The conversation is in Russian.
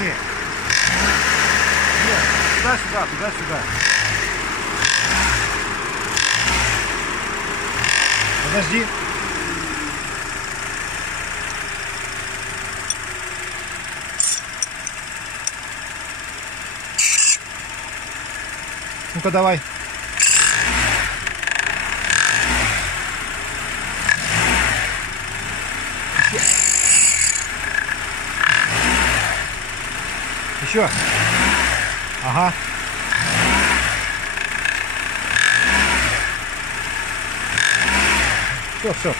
сложнее. Нет, туда-сюда, туда-сюда. Подожди. Ну-ка давай. Еще. Ага. Все, все.